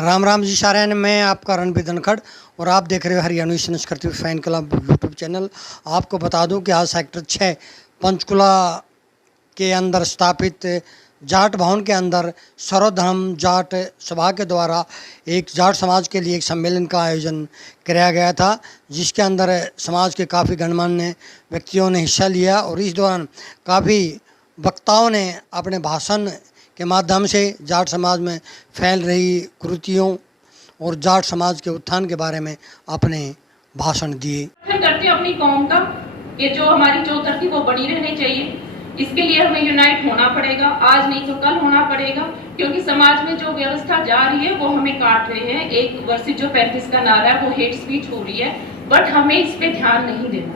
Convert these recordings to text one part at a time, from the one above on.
राम राम जी सारे, मैं आपका रणबीर धनखड़ और आप देख रहे हो हरियाणवी संस्कृति फैन क्लब यूट्यूब चैनल। आपको बता दूं कि आज सेक्टर 6 पंचकुला के अंदर स्थापित जाट भवन के अंदर सर्वधर्म जाट सभा के द्वारा एक जाट समाज के लिए एक सम्मेलन का आयोजन कराया गया था, जिसके अंदर समाज के काफ़ी गणमान्य व्यक्तियों ने हिस्सा लिया और इस दौरान काफ़ी वक्ताओं ने अपने भाषण के माध्यम से जाट समाज में फैल रही कुरीतियों और जाट समाज के उत्थान के बारे में अपने भाषण दिए। करते अपनी कौम का ये जो हमारी जो धरती वो बनी रहनी चाहिए, इसके लिए हमें यूनाइट होना पड़ेगा। आज नहीं तो कल होना पड़ेगा, क्योंकि समाज में जो व्यवस्था जा रही है वो हमें काट रहे हैं। एक वर्ष जो 35 का नारा है वो हेट स्पीच हो रही है, बट हमें इस पे ध्यान नहीं देना।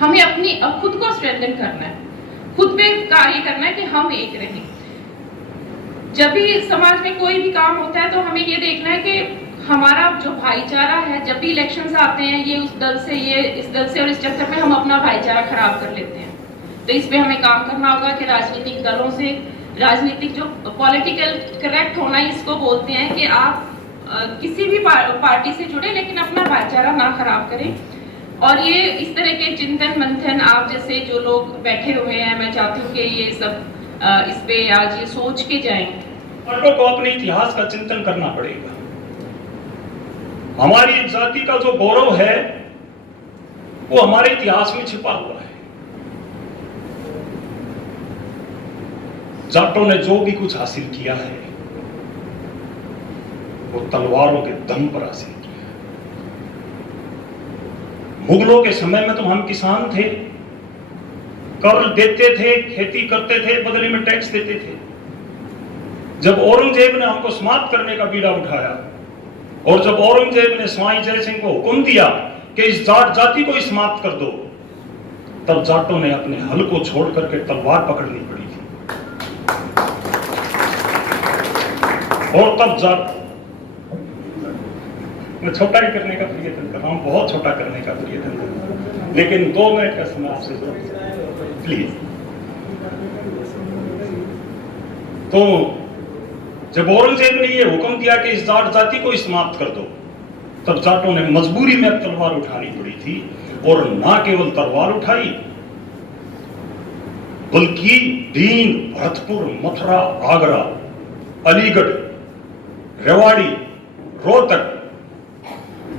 हमें अपनी खुद को स्ट्रेंथन करना है, खुद पे कार्य करना है कि हम एक रहें। जब भी समाज में कोई भी काम होता है तो हमें ये देखना है कि हमारा जो भाईचारा है, जब भी इलेक्शंस आते हैं ये उस दल से, ये इस दल से, और इस चक्कर में हम अपना भाईचारा खराब कर लेते हैं। तो इस पे हमें काम करना होगा कि राजनीतिक दलों से, राजनीतिक जो पॉलिटिकल करेक्ट होना इसको बोलते हैं, कि आप किसी भी पार्टी से जुड़े लेकिन अपना भाईचारा ना खराब करें। और ये इस तरह के चिंतन मंथन आप जैसे जो लोग बैठे हुए हैं, मैं चाहती हूँ कि ये सब इस पे आज ये सोच के जाएं। जाटों को अपने इतिहास का चिंतन करना पड़ेगा। हमारी जाति का जो गौरव है वो हमारे इतिहास में छिपा हुआ है। जाटों ने जो भी कुछ हासिल किया है वो तलवारों के दम पर हासिल किया है। मुगलों के समय में तो हम किसान थे, कर देते थे, खेती करते थे, बदले में टैक्स देते थे। जब औरंगजेब ने हमको समाप्त करने का बीड़ा उठाया और जब औरंगजेब ने स्वाई जय सिंह को हुक्म दिया कि इस जाट जाति को ही समाप्त कर दो, तब जाटों ने अपने हल को छोड़ करके तलवार पकड़नी पड़ी थी। और तब जाट, मैं छोटा ही करने का प्रयत्न कर रहा हूं, बहुत छोटा करने का प्रयत्न कर रहा हूं, लेकिन 2 मिनट का समय आपसे प्लीज। तो जब औरंगजेब ने ये हुक्म दिया कि इस जाट जाति को ही समाप्त कर दो, तब जाटों ने मजबूरी में तलवार उठानी पड़ी थी। और ना केवल तलवार उठाई, बल्कि दीन, भरतपुर, मथुरा, आगरा, अलीगढ़, रेवाड़ी, रोहतक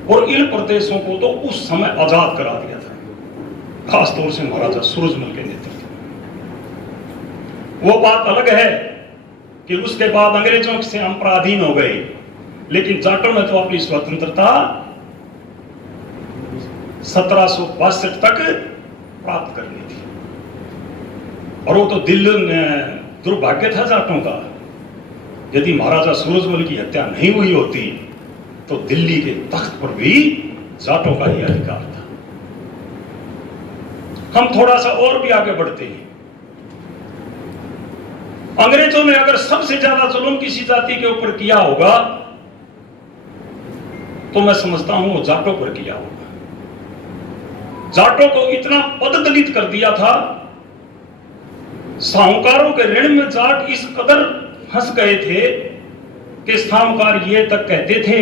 और इन प्रदेशों को तो उस समय आजाद करा दिया था, खासतौर से महाराजा सूरजमल के नेतृत्व में। वो बात अलग है कि उसके बाद अंग्रेजों से हम पराधीन हो गए, लेकिन जाटों ने तो अपनी स्वतंत्रता 1762 तक प्राप्त कर ली थी। और वो तो दुर्भाग्य था जाटों का, यदि महाराजा सूरजमल की हत्या नहीं हुई होती तो दिल्ली के तख्त पर भी जाटों का ही अधिकार था। हम थोड़ा सा और भी आगे बढ़ते हैं। अंग्रेजों ने अगर सबसे ज्यादा जुल्म किसी जाति के ऊपर किया होगा तो मैं समझता हूं वो जाटों पर किया होगा। जाटों को इतना पददलित कर दिया था, साहूकारों के ऋण में जाट इस कदर फंस गए थे कि साहूकार ये तक कहते थे,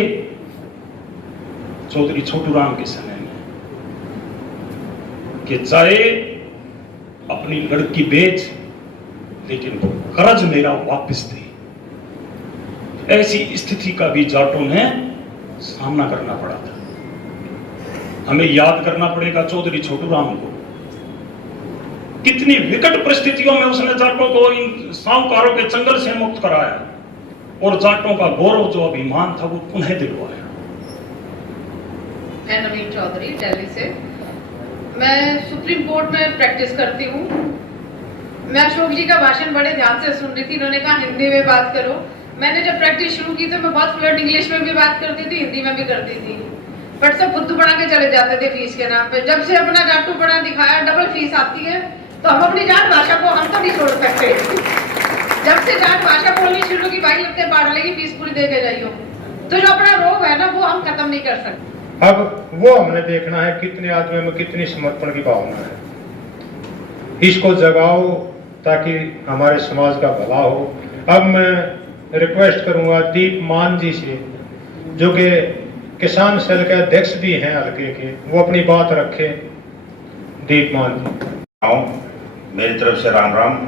चौधरी छोटूराम के समय में, कि चाहे अपनी लड़की बेच लेकिन वो कर्ज मेरा वापस दे। ऐसी स्थिति का भी जाटों ने सामना करना पड़ा था। हमें याद करना पड़ेगा चौधरी छोटूराम को, कितनी विकट परिस्थितियों में उसने जाटों को इन साहूकारों के चंगल से मुक्त कराया और जाटों का गौरव जो अभिमान था वो पुनः दिलवाया। मैं नवीन चौधरी, दिल्ली से। मैं सुप्रीम कोर्ट में प्रैक्टिस करती हूँ। मैं अशोक जी का भाषण बड़े ध्यान से सुन रही थी। उन्होंने कहा हिंदी में बात करो। मैंने जब प्रैक्टिस शुरू की तो मैं बहुत फ्लुएंट इंग्लिश में भी बात करती थी, हिंदी में भी करती थी, बट सब बुद्धू बना के चले जाते थे फीस के नाम पे। जब से अपना जाटू बना दिखाया, डबल फीस आती है, तो हम अपनी जाट भाषा को हम तो नहीं छोड़ सकते। जब से जाट भाषा बोलनी शुरू की, भाई लगते बाढ़ लगी, फीस पूरी दे के जाइयो, तो जो अपना रोग है ना वो हम खत्म नहीं कर सकते। अब वो हमने देखना है कितने आदमी में कितनी समर्पण की भावना है। इसको जगाओ ताकि हमारे समाज का भला हो। अब मैं रिक्वेस्ट करूंगा दीप मान जी से, जो कि किसान सेल के अध्यक्ष भी हैं हल्के के, वो अपनी बात रखे। दीप मान जी। मेरी तरफ से राम राम।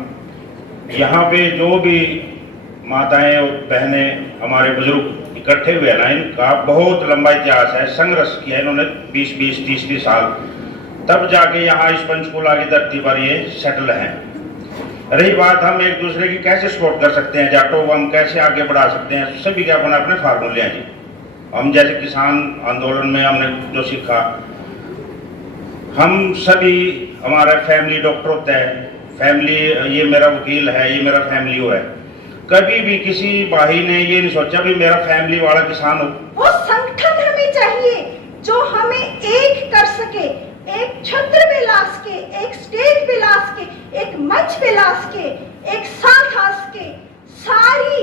यहाँ पे जो भी माताएं और बहनें हमारे बुजुर्ग इकट्ठे हुए ना, इनका बहुत लंबा इतिहास है। संघर्ष किया इन्होंने 20-20, 30-30 साल, तब जाके यहाँ इस पंचकुला की धरती पर ये सेटल हैं। रही बात हम एक दूसरे की कैसे सपोर्ट कर सकते हैं, जाटों को हम कैसे आगे बढ़ा सकते हैं, सभी के अपने अपने फार्मूले हैं जी। हम जैसे किसान आंदोलन में हमने जो सीखा, हम सभी, हमारा फैमिली डॉक्टर होता है, फैमिली ये मेरा वकील है, ये मेरा फैमिली वो है। कभी भी किसी भाई ने ये नहीं सोचा भी मेरा फैमिली वाला किसान हो। वो संगठन हमें चाहिए जो हमें एक कर सके, एक छत्र पे ला सके, एक स्टेज पे ला सके, एक मंच पे ला सके, एक साथ आ सके। सारी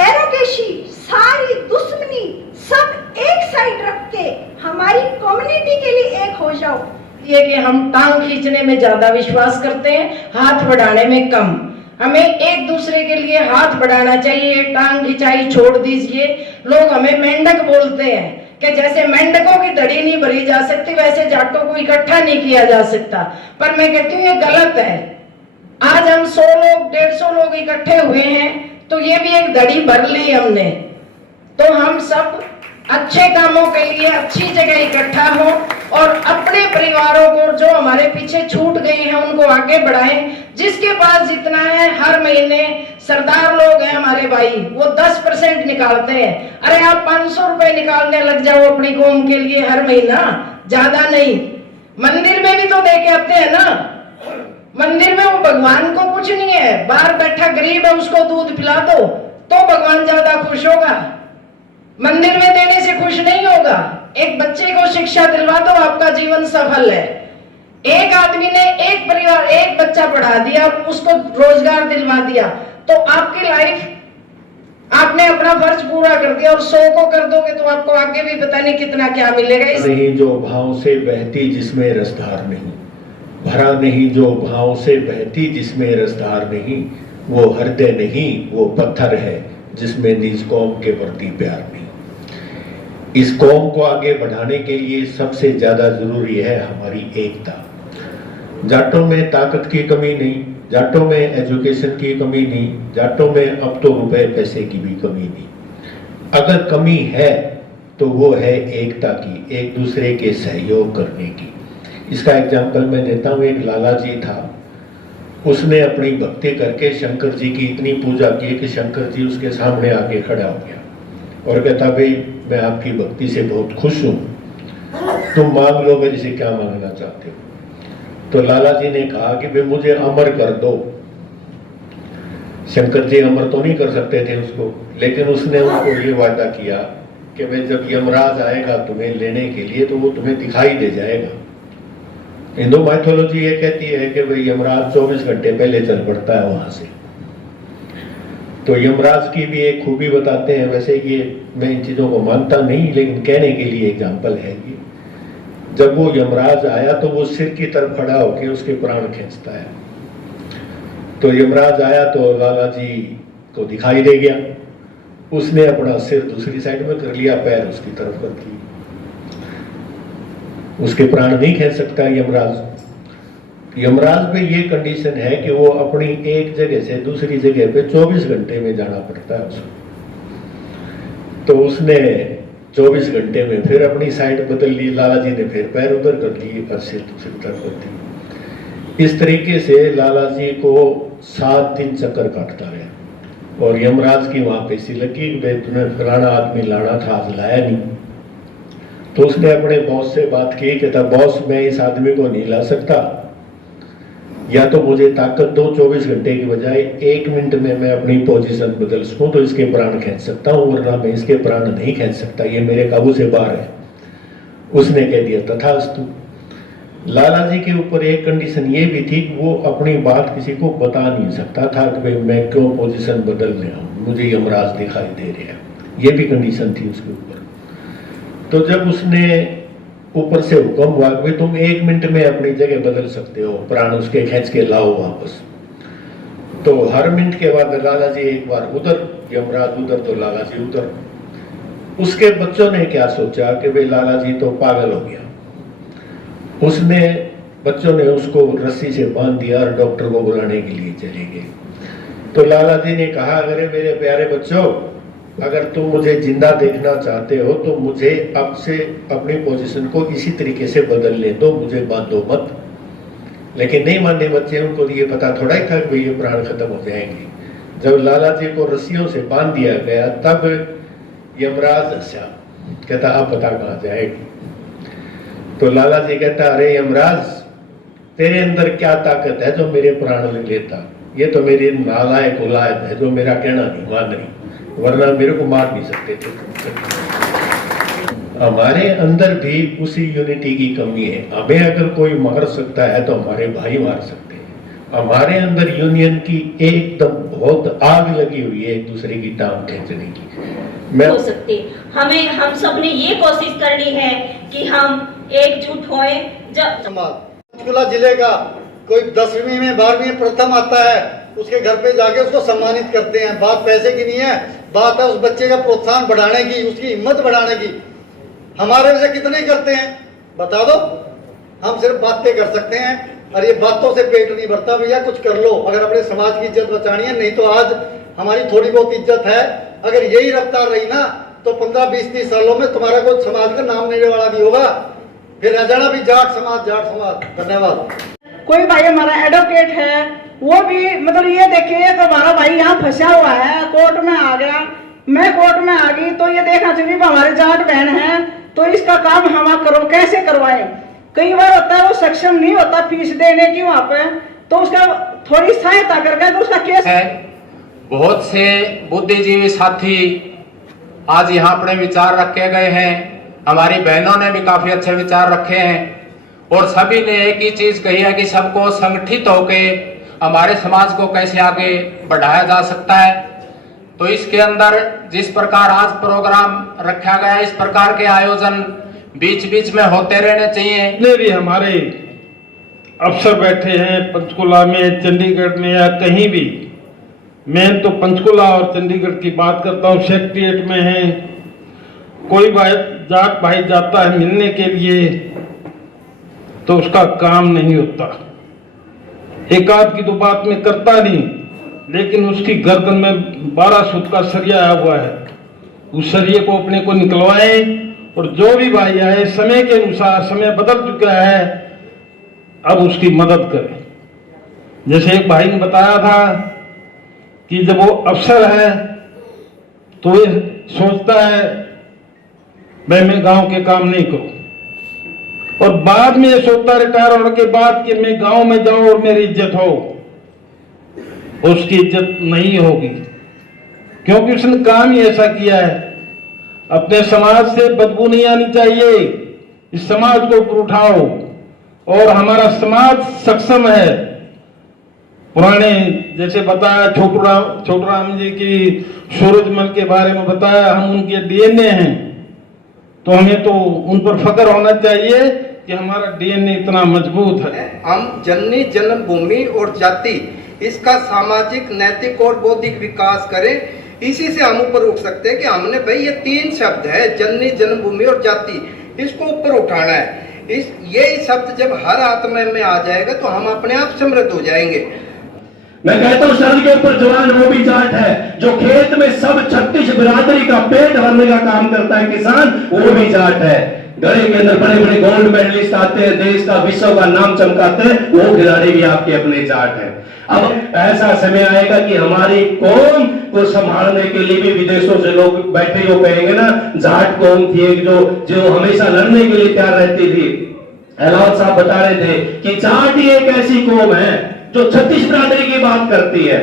एरोगेशी, सारी दुश्मनी सब एक साइड रख के हमारी कम्युनिटी के लिए एक हो जाओ। ये कि हम टांग खींचने में ज्यादा विश्वास करते हैं, हाथ बढ़ाने में कम। हमें एक दूसरे के लिए हाथ बढ़ाना चाहिए, टांग खिंचाई छोड़ दीजिए। लोग हमें मेंढक बोलते हैं कि जैसे मेंढकों की दड़ी नहीं भरी जा सकती, वैसे जाटों को इकट्ठा नहीं किया जा सकता। पर मैं कहती हूँ ये गलत है। आज हम 100 लोग, 150 लोग इकट्ठे हुए हैं, तो ये भी एक दड़ी भर ली हमने। तो हम सब अच्छे कामों के लिए अच्छी जगह इकट्ठा हो और अपने परिवारों को जो हमारे पीछे छूट गए हैं उनको आगे बढ़ाएं। जिसके पास जितना है, हर महीने सरदार लोग हैं हमारे भाई, वो 10% निकालते हैं। अरे आप 500 रुपए निकालने लग जाओ अपनी कौम के लिए हर महीना, ज्यादा नहीं। मंदिर में भी तो दे के आते हैं ना। मंदिर में वो भगवान को कुछ नहीं है, बाहर बैठा गरीब है उसको दूध पिला दो तो भगवान ज्यादा खुश होगा। मंदिर में देने से खुश नहीं होगा। एक बच्चे को शिक्षा दिलवा दो, आपका जीवन सफल है। एक आदमी ने एक परिवार, एक बच्चा पढ़ा दिया और उसको रोजगार दिलवा दिया, तो आपकी लाइफ, आपने अपना फर्ज पूरा कर दिया। और 100 को कर दोगे तो आपको आगे भी पता नहीं कितना क्या मिलेगा। नहीं जो भाव से बहती जिसमें रसधार नहीं, भरा नहीं जो भाव से बहती जिसमें रसधार नहीं, वो हृदय नहीं वो पत्थर है जिसमें निज कौम के प्रति प्यार नहीं। इस कौम को आगे बढ़ाने के लिए सबसे ज्यादा जरूरी है हमारी एकता। जाटों में ताकत की कमी नहीं, जाटों में एजुकेशन की कमी नहीं, जाटों में अब तो रुपए पैसे की भी कमी नहीं। अगर कमी है तो वो है एकता की, एक दूसरे के सहयोग करने की। इसका एग्जाम्पल मैं देता हूँ। एक लाला जी था, उसने अपनी भक्ति करके शंकर जी की इतनी पूजा की कि शंकर जी उसके सामने आके खड़ा हो गया और कहता, भाई मैं आपकी भक्ति से बहुत खुश हूं, तुम मांग लो मेरे से क्या मांगना चाहते हो। तो लाला जी ने कहा कि भाई मुझे अमर कर दो। शंकर जी अमर तो नहीं कर सकते थे उसको, लेकिन उसने उनको ये वादा किया कि भाई जब यमराज आएगा तुम्हें लेने के लिए तो वो तुम्हें दिखाई दे जाएगा। हिंदू माइथोलॉजी ये कहती है कि भाई यमराज 24 घंटे पहले चल पड़ता है वहां से। तो यमराज की भी एक खूबी बताते हैं। वैसे ये मैं इन चीजों को मानता नहीं, लेकिन कहने के लिए एग्जाम्पल है ये। जब वो यमराज आया तो वो सिर की तरफ खड़ा होकर उसके प्राण खींचता है। तो यमराज आया तो लाला जी को दिखाई दे गया, उसने अपना सिर दूसरी साइड में कर लिया, पैर उसकी तरफ कर दिए। उसके प्राण नहीं खींच सकता यमराज। यमराज में ये कंडीशन है कि वो अपनी एक जगह से दूसरी जगह पे 24 घंटे में जाना पड़ता है उसको। तो उसने 24 घंटे में फिर अपनी साइड बदल ली, लाला जी ने फिर पैर उधर कर लिए, पर सिर दूसरी तरफ कर दी। इस तरीके से लाला जी को 7 दिन चक्कर काटता रहा और यमराज की वहां पैसी लगी, भाई तुम्हें फलाना आदमी लाना था, आज लाया नहीं। तो उसने अपने बॉस से बात की, कहता बॉस मैं इस आदमी को नहीं ला सकता, या तो मुझे ताकत दो 24 घंटे की बजाय 1 मिनट में मैं अपनी पोजीशन बदल सकूं तो इसके प्राण खींच सकता हूं, वरना मैं इसके प्राण नहीं खींच सकता, ये मेरे काबू से बाहर है। उसने कह दिया तथास्तु। लाला जी के ऊपर एक कंडीशन ये भी थी कि वो अपनी बात किसी को बता नहीं सकता था कि भाई मैं क्यों पोजीशन बदल रहा हूं, मुझे यमराज दिखाई दे रहे हैं, ये भी कंडीशन थी उसके ऊपर। तो जब उसने ऊपर से हुक्म हुआ कि तुम 1 मिनट में अपनी जगह बदल सकते हो, प्राण उसके खींच के लाओ वापस, तो हर मिनट के बाद लाला जी एक बार उधर, यमराज उधर तो लाला जी उधर। उसके बच्चों ने क्या सोचा कि भाई लाला जी तो पागल हो गया। उसने बच्चों ने उसको रस्सी से बांध दिया और डॉक्टर को बुलाने के लिए चले गए। तो लाला जी ने कहा, अरे मेरे प्यारे बच्चों, अगर तुम मुझे जिंदा देखना चाहते हो तो मुझे अब से अपनी पोजीशन को इसी तरीके से बदलने दो, मुझे बांधो मत। लेकिन नहीं माने बच्चे, उनको ये पता थोड़ा ही था कि ये प्राण खत्म हो जाएंगे। जब लाला जी को रस्सियों से बांध दिया गया तब यमराज हंसा, कहता अब पता कहाँ जाएगी। तो लाला जी कहता, अरे यमराज, तेरे अंदर क्या ताकत है जो मेरे प्राण ले लेता? ये तो मेरी नालायक औलाद है जो मेरा कहना नहीं मान रही, वरना मेरे को मार नहीं सकते थे। हमारे अंदर भी उसी यूनिटी की कमी है। हमें अगर कोई मार सकता है तो हमारे भाई मार सकते हैं। हमारे अंदर यूनियन की एकदम बहुत आग लगी हुई है, एक दूसरे की टांग खींचने की। हो सकते हमें, हम सब ने ये कोशिश करनी है कि हम एकजुट होएं। जब पंचकुला जिले का कोई 10वीं में 12वीं में प्रथम आता है, उसके घर पे जाके उसको सम्मानित करते हैं। बात पैसे की नहीं है, बात है उस बच्चे का प्रोत्साहन बढ़ाने की, उसकी हिम्मत बढ़ाने की। हमारे से कितने करते हैं बता दो? हम सिर्फ बातें कर सकते हैं, और ये बातों से पेट नहीं भरता। भैया कुछ कर लो अगर अपने समाज की इज्जत बचानी है, नहीं तो आज हमारी थोड़ी बहुत इज्जत है, अगर यही रफ्तार रही ना तो 15, 20, 30 सालों में तुम्हारा कोई समाज का नाम लेने वाला नहीं होगा, फिर रह जाना भी जाट समाज, जाट समाज। धन्यवाद। कोई भाई हमारा एडवोकेट है, वो भी मतलब ये देखिए कि हमारा भाई यहाँ फंसा हुआ है, कोर्ट में आ गया, मैं कोर्ट में आ गई, तो ये देखना चाहिए हमारे जाट बहन है तो इसका काम हम करो कैसे करवाएं। कई बार होता है वो सक्षम नहीं होता फीस देने की वहां पे, तो उसका थोड़ी सहायता करके तो उसका केस है। बहुत से बुद्धिजीवी साथी आज यहाँ अपने विचार रखे गए हैं, हमारी बहनों ने भी काफी अच्छे विचार रखे हैं, और सभी ने एक ही चीज कही है कि सबको संगठित होके हमारे समाज को कैसे आगे बढ़ाया जा सकता है। तो इसके अंदर जिस प्रकार आज प्रोग्राम रखा गया, इस प्रकार के आयोजन बीच बीच में होते रहने चाहिए। जितने भी हमारे अफसर बैठे हैं पंचकुला में, चंडीगढ़ में या कहीं भी, मैं तो पंचकुला और चंडीगढ़ की बात करता हूँ, सेक्रेटेरिएट में है, कोई जाट भाई जाता है मिलने के लिए तो उसका काम नहीं होता। एक आध की तो बात में करता नहीं, लेकिन उसकी गर्दन में 12 सूत का सरिया आया हुआ है। उस सरिये को अपने को निकलवाएं, और जो भी भाई आए समय के अनुसार, समय बदल चुका है, अब उसकी मदद करें। जैसे एक भाई ने बताया था कि जब वो अफसर है तो ये सोचता है मैं गांव के काम नहीं करूं, और बाद में ये सोचता रिटायर होने के बाद कि मैं गांव में जाऊं और मेरी इज्जत हो। उसकी इज्जत नहीं होगी, क्योंकि उसने काम ही ऐसा किया है। अपने समाज से बदबू नहीं आनी चाहिए, इस समाज को ऊपर उठाओ, और हमारा समाज सक्षम है। पुराने जैसे बताया छोटू राम जी की सूरजमल के बारे में बताया, हम उनके डीएनए हैं, तो हमें तो उन पर फख्र होना चाहिए कि हमारा डीएनए इतना मजबूत है। हम जननी जन्मभूमि और जाति, इसका सामाजिक, नैतिक और बौद्धिक विकास करें। इसी से हम ऊपर उठ सकते हैं कि हमने भाई ये 3 शब्द है, जननी जन्मभूमि और जाति, इसको ऊपर उठाना है। ये शब्द जब हर आत्मा में आ जाएगा तो हम अपने आप समृद्ध हो जाएंगे। मैं कहता हूँ सर के ऊपर जवान वो भी जाट है जो खेत में सब 36 बिरादरी का पेट भरने का काम करता है, किसान, वो भी जाट है। गले के अंदर बड़े बड़े गोल्ड मेडलिस्ट आते हैं, देश का, विश्व का नाम चमकाते हैं, वो खिलाड़ी भी आपके अपने जाट हैं। अब ऐसा समय आएगा कि हमारी कौम को संभालने के लिए भी विदेशों से लोग बैठे हो कहेंगे ना, जाट कौम थी एक जो हमेशा लड़ने के लिए तैयार रहती थी। अहलावत साहब बता रहे थे कि जाट ही एक ऐसी कौम है जो 36 बिरादरी की बात करती है,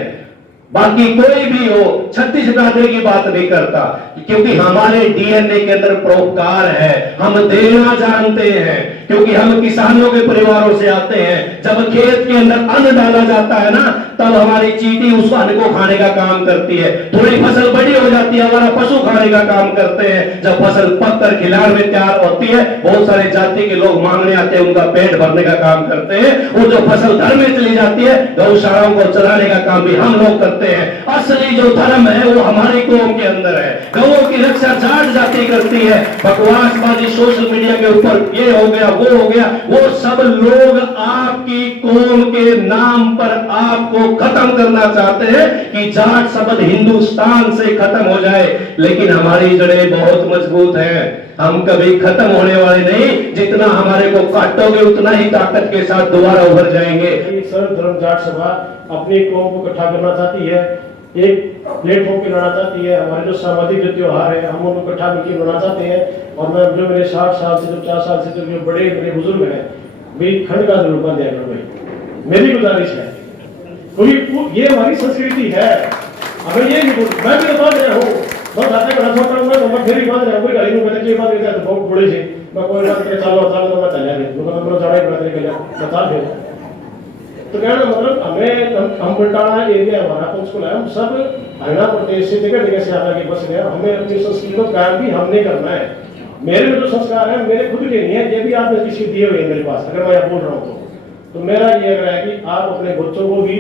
बाकी कोई भी हो 36 बिरादरी की बात नहीं करता, क्योंकि हमारे डीएनए के अंदर परोपकार है, हम देना जानते हैं। क्योंकि हम किसानों के परिवारों से आते हैं। जब खेत के अंदर अन्न डाला जाता है ना, तब हमारी चींटी उस अन्न को खाने का काम करती है। थोड़ी फसल बड़ी हो जाती है, हमारा पशु खाने का काम करते हैं। जब फसल पककर खिलाड़ में तैयार होती है, बहुत सारे जाति के लोग मांगने आते हैं, उनका पेट भरने का काम करते हैं। और जो फसल घर में चली जाती है, गौशालाओं को चलाने का काम भी हम लोग करते हैं। असली जो धर्म है वो हमारी कौम के अंदर है। गौओं की रक्षा जाट जाति करती है। बकवासबाजी सोशल मीडिया के ऊपर ये हो गया वो हो गया, वो सब लोग आपकी कौम के नाम पर आपको खत्म करना चाहते हैं कि जाट शब्द हिंदुस्तान से खत्म हो जाए। लेकिन हमारी जड़ें बहुत मजबूत हैं, हम कभी खत्म होने वाले नहीं। जितना हमारे को काटोगे उतना ही ताकत के साथ दोबारा उभर जाएंगे। सर्व धर्म जाट सभा अपनी कौम को इकट्ठा करना चाहती है, एक प्लेटफॉर्म पे लाना चाहती है। हमारे जो सामाजिक जो त्योहार है हम उनको इकट्ठा मिलकर मनाना चाहते हैं। और मैं जो मेरे 60 साल से जो 50 साल से जो बड़े मेरे बुजुर्ग हैं, वे खंड का जरूर बन दिया करो भाई, मेरी गुजारिश है। क्योंकि ये हमारी संस्कृति है, हमें ये नहीं, मैं भी बता रहा हूँ बहुत आते बड़ा छोटा हूं तो मैं फिर बात रहा कोई गाड़ी में मैंने जो बात करता तो बहुत बड़े से मैं कोई बात करे चालो तो मैं चला गया लोगों ने बड़ा बड़ा तरीके से बता दे। तो कहना मतलब हमें हम बल्टाना एरिया हमारा पंचकुला है, हम सब हरियाणा प्रदेश से जगह जगह से आकर के बस गए। हमें अपनी संस्कृति को कायम भी हमने करना है। मेरे में जो संस्कार है मेरे खुद के नहीं है, ये भी आपने किसी दिए हुए मेरे पास, अगर मैं बोल रहा हूँ तो मेरा ये है कि आप अपने बच्चों को भी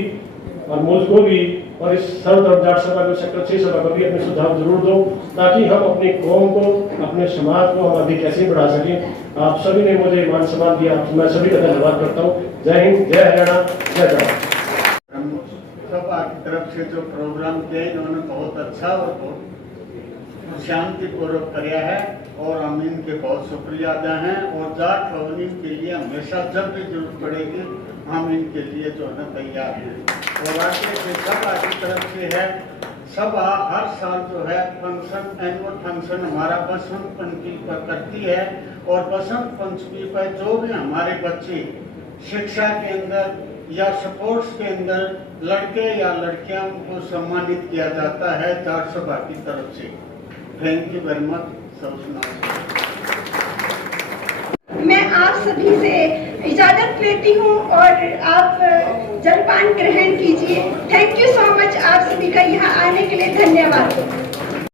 और मुझको भी और इस सर्वधर्म जाट सभा के सेक्टर 6 सभा को भी अपने सुझाव जरूर दो, ताकि हम अपनी कौम को अपने समाज को हम अभी कैसे बढ़ा सकें। आप सभी ने मुझे मान सम्मान दिया, मैं सभी का धन्यवाद करता हूँ। जय हिंद, जय हरियाणा, जय जवान। सभा की तरफ से जो प्रोग्राम किया इन्होंने बहुत अच्छा और बहुत शांतिपूर्वक किया है और हम इनके बहुत शुक्रिया अदा हैं। और जाट भवन के लिए हमेशा जब भी जरूरत पड़ेगी हम इनके लिए जो है तैयार हैं। और आगे से सभा की तरफ से है, सभा हर साल जो है फंक्शन, एनुअल फंक्शन हमारा बसंत पंचमी पर करती है। और बसंत पंचमी पर जो भी हमारे बच्चे शिक्षा के अंदर या स्पोर्ट्स के अंदर लड़के या लड़कियां को सम्मानित किया जाता है जाट सभा की तरफ से। Thank you very much. मैं आप सभी से इजाजत लेती हूँ और आप जलपान ग्रहण कीजिए। थैंक यू सो मच, आप सभी का यहाँ आने के लिए धन्यवाद।